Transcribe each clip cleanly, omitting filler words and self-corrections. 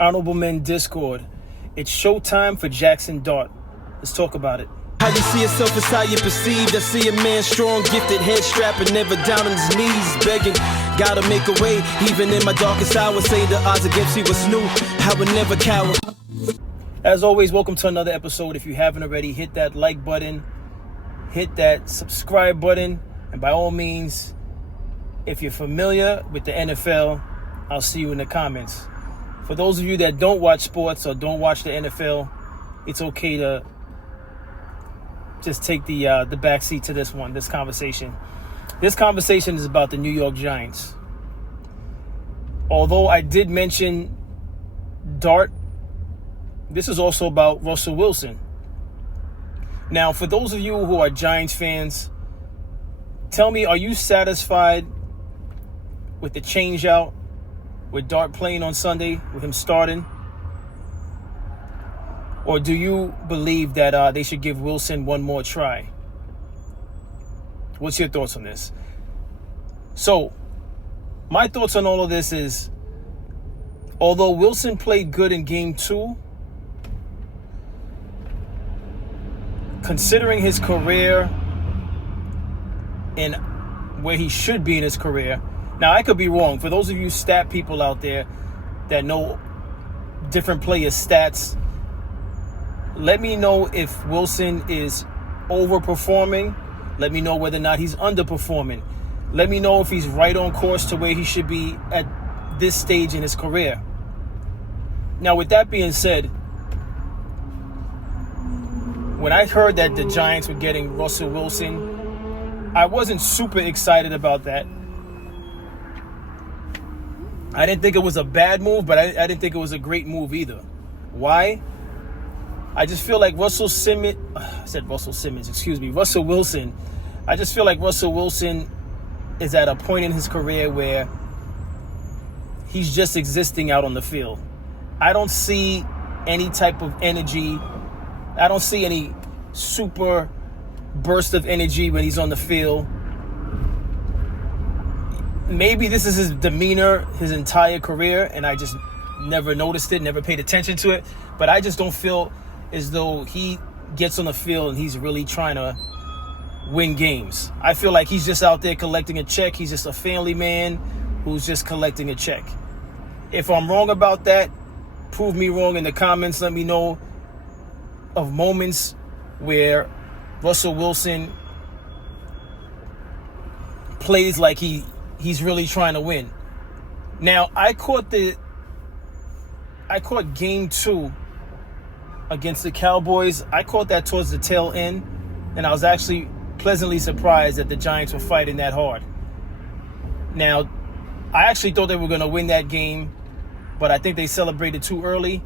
Honorable Men Discord. It's showtime for Jackson Dart. Let's talk about it. How you see yourself is how you perceived. I see a man strong, gifted, head strapping, never down on his knees, begging. Gotta make a way, even in my darkest hour. Say the odds against me was new. I would never cower. As always, welcome to another episode. If you haven't already, hit that like button, hit that subscribe button, and by all means, if you're familiar with the NFL, I'll see you in the comments. For those of you that don't watch sports or don't watch the NFL, it's okay to just take the backseat to this conversation. This conversation is about the New York Giants. Although I did mention Dart, this is also about Russell Wilson. Now, for those of you who are Giants fans, tell me, are you satisfied with the change out with Dart playing on Sunday, with him starting? Or do you believe that they should give Wilson one more try? What's your thoughts on this? So, my thoughts on all of this is, although Wilson played good in Game 2, considering his career and where he should be in his career, now I could be wrong. For those of you stat people out there that know different players' stats, let me know if Wilson is overperforming. Let me know whether or not he's underperforming. Let me know if he's right on course to where he should be at this stage in his career. Now, with that being said, when I heard that the Giants were getting Russell Wilson, I wasn't super excited about that. I didn't think it was a bad move, but I didn't think it was a great move either. Why? I just feel like Russell Wilson. I just feel like Russell Wilson is at a point in his career where he's just existing out on the field. I don't see any type of energy. I don't see any super burst of energy when he's on the field. Maybe this is his demeanor his entire career, and I just never noticed it, never paid attention to it. But I just don't feel as though he gets on the field and he's really trying to win games. I feel like he's just out there collecting a check. He's just a family man who's just collecting a check. If I'm wrong about that, prove me wrong in the comments. Let me know of moments where Russell Wilson plays like he's really trying to win. Now, I caught Game 2 against the Cowboys. I caught that towards the tail end, and I was actually pleasantly surprised that the Giants were fighting that hard. Now, I actually thought they were going to win that game, but I think they celebrated too early,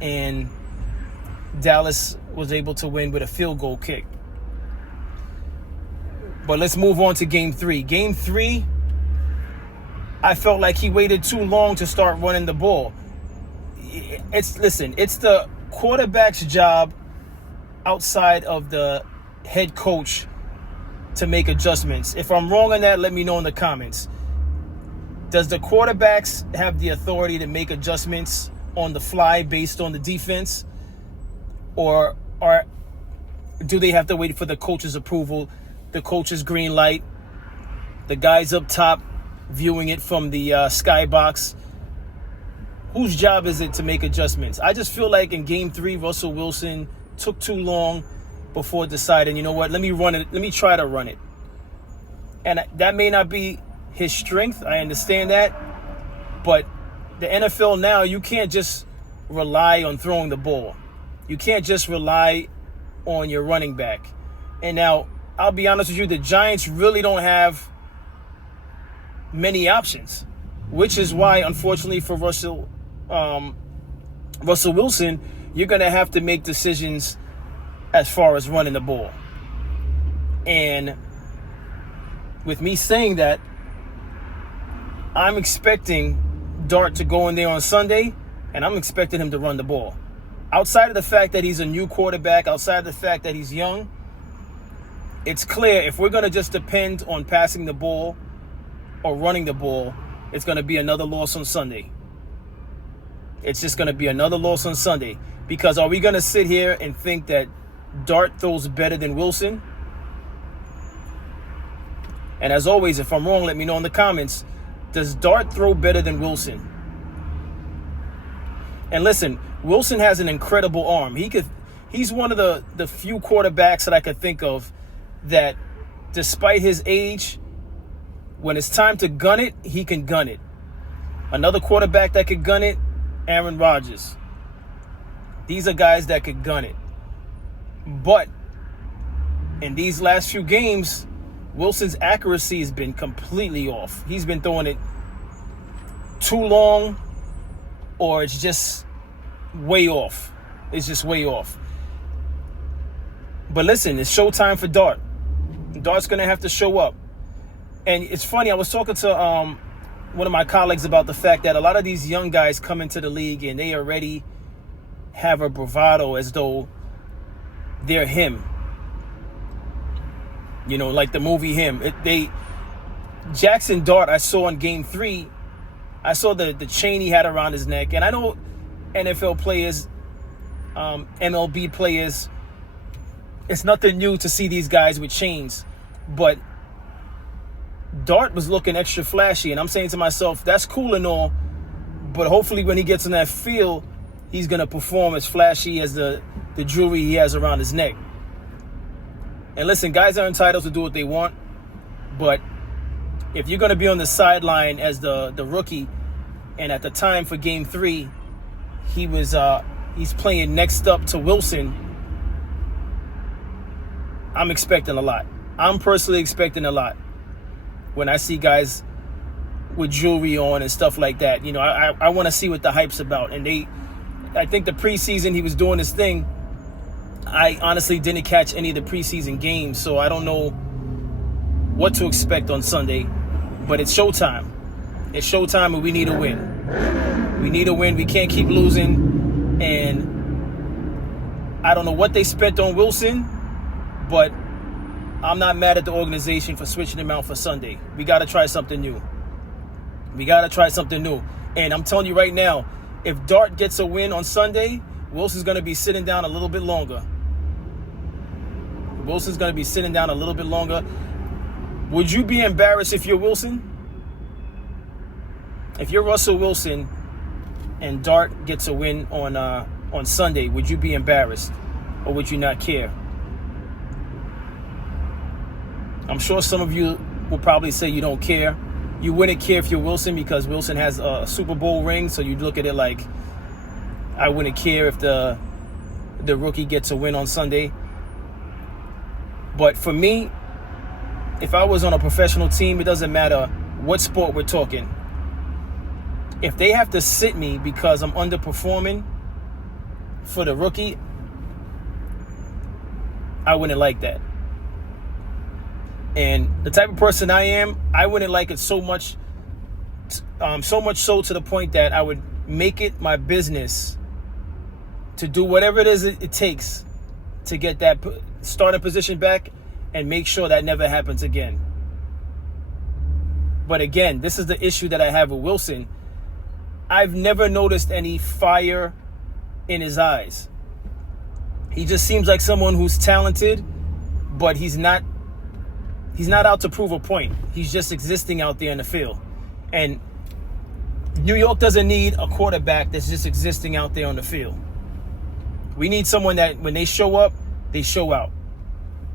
and Dallas was able to win with a field goal kick. But let's move on to Game 3. Game 3, I felt like he waited too long to start running the ball. It's the quarterback's job outside of the head coach to make adjustments. If I'm wrong on that, let me know in the comments. Does the quarterbacks have the authority to make adjustments on the fly based on the defense? Or do they have to wait for the coach's approval, the coach's green light, the guys up top viewing it from the skybox? Whose job is it to make adjustments? I just feel like in Game 3, Russell Wilson took too long before deciding, you know what, let me run it. Let me try to run it. And that may not be his strength. I understand that. But the NFL now, you can't just rely on throwing the ball. You can't just rely on your running back. And now, I'll be honest with you, the Giants really don't have many options, which is why, unfortunately for Russell Wilson, you're going to have to make decisions as far as running the ball. And with me saying that, I'm expecting Dart to go in there on Sunday, and I'm expecting him to run the ball. Outside of the fact that he's a new quarterback, outside of the fact that he's young, it's clear if we're going to just depend on passing the ball or running the ball, it's going to be another loss on Sunday. It's just going to be another loss on Sunday. Because are we going to sit here and think that Dart throws better than Wilson? And as always, if I'm wrong, let me know in the comments. Does Dart throw better than Wilson? And listen, Wilson has an incredible arm. He's one of the few quarterbacks that I could think of that, despite his age, when it's time to gun it, he can gun it. Another quarterback that could gun it, Aaron Rodgers. These are guys that could gun it. But in these last few games, Wilson's accuracy has been completely off. He's been throwing it too long, or it's just way off. It's just way off. But listen, it's showtime for Dart. Dart's going to have to show up. And it's funny, I was talking to one of my colleagues about the fact that a lot of these young guys come into the league and they already have a bravado as though they're him. You know, like the movie Him. Jackson Dart, I saw in Game 3, I saw the chain he had around his neck. And I know NFL players, MLB players, it's nothing new to see these guys with chains. But Dart was looking extra flashy. And I'm saying to myself, that's cool and all. But hopefully when he gets in that field, he's going to perform as flashy as the jewelry he has around his neck. And listen, guys are entitled to do what they want. But if you're going to be on the sideline as the rookie, and at the time for Game 3, he's playing next up to Wilson, I'm expecting a lot. I'm personally expecting a lot when I see guys with jewelry on and stuff like that. You know, I want to see what the hype's about. And I think the preseason he was doing his thing. I honestly didn't catch any of the preseason games, so I don't know what to expect on Sunday. But it's showtime. It's showtime, and we need a win. We need a win. We can't keep losing. And I don't know what they spent on Wilson, but I'm not mad at the organization for switching him out for Sunday. We got to try something new. We got to try something new. And I'm telling you right now, if Dart gets a win on Sunday, Wilson's going to be sitting down a little bit longer. Wilson's going to be sitting down a little bit longer. Would you be embarrassed if you're Wilson? If you're Russell Wilson and Dart gets a win on Sunday, would you be embarrassed, or would you not care? I'm sure some of you will probably say you don't care. You wouldn't care if you're Wilson because Wilson has a Super Bowl ring, so you'd look at it like, I wouldn't care if the rookie gets a win on Sunday. But for me, if I was on a professional team, it doesn't matter what sport we're talking. If they have to sit me because I'm underperforming for the rookie, I wouldn't like that. And the type of person I am, I wouldn't like it so much so to the point that I would make it my business to do whatever it is it takes to get that starting position back and make sure that never happens again. But again, this is the issue that I have with Wilson. I've never noticed any fire in his eyes. He just seems like someone who's talented, but he's not out to prove a point. He's just existing out there in the field. And New York doesn't need a quarterback that's just existing out there on the field. We need someone that when they show up, they show out.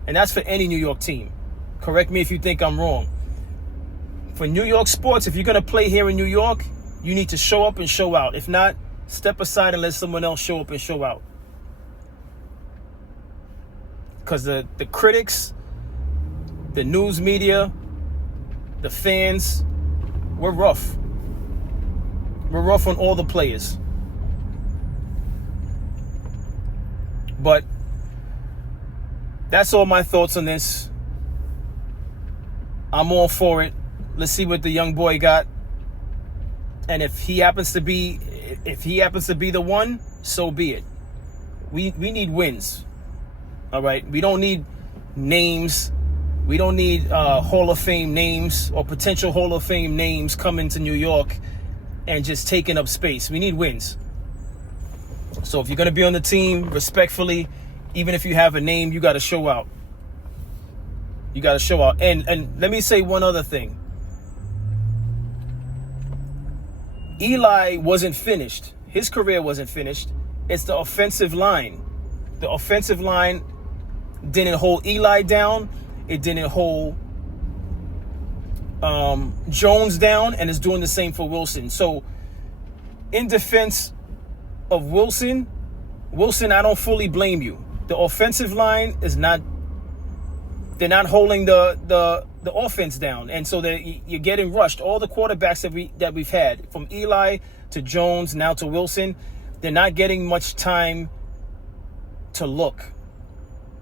And that's for any New York team. Correct me if you think I'm wrong. For New York sports, if you're going to play here in New York, you need to show up and show out. If not, step aside and let someone else show up and show out. Because the critics, the news media, the fans, we're rough. We're rough on all the players. But that's all my thoughts on this. I'm all for it. Let's see what the young boy got. And if he happens to be the one, so be it. We need wins. All right? We don't need names. We don't need Hall of Fame names or potential Hall of Fame names coming to New York and just taking up space. We need wins. So if you're going to be on the team, respectfully, even if you have a name, you got to show out. You got to show out. And let me say one other thing. Eli wasn't finished. His career wasn't finished. It's the offensive line. The offensive line didn't hold Eli down. It didn't hold Jones down, and it's doing the same for Wilson. So in defense of Wilson, I don't fully blame you. The offensive line is not, they're not holding the offense down. And so you're getting rushed. All the quarterbacks that we've had, from Eli to Jones, now to Wilson, they're not getting much time to look.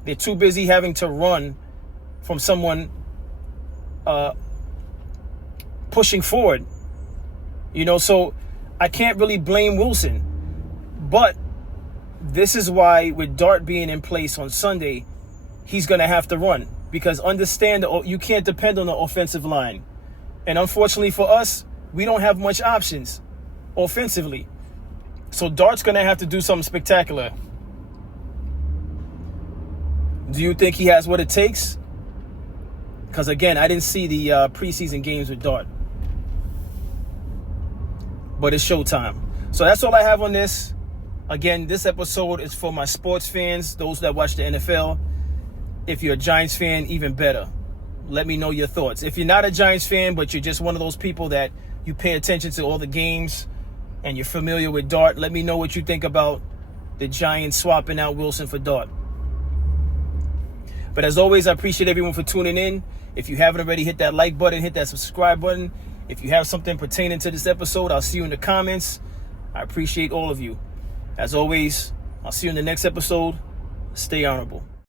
They're too busy having to run from someone pushing forward. So I can't really blame Wilson. But this is why, with Dart being in place on Sunday, he's going to have to run. Because understand, you can't depend on the offensive line. And unfortunately for us, we don't have much options offensively. So Dart's going to have to do something spectacular. Do you think he has what it takes? Because again, I didn't see the preseason games with Dart. But it's showtime. So that's all I have on this. Again, this episode is for my sports fans, those that watch the NFL. If you're a Giants fan, even better. Let me know your thoughts. If you're not a Giants fan, but you're just one of those people that you pay attention to all the games and you're familiar with Dart, let me know what you think about the Giants swapping out Wilson for Dart. But as always, I appreciate everyone for tuning in. If you haven't already, hit that like button, hit that subscribe button. If you have something pertaining to this episode, I'll see you in the comments. I appreciate all of you. As always, I'll see you in the next episode. Stay honorable.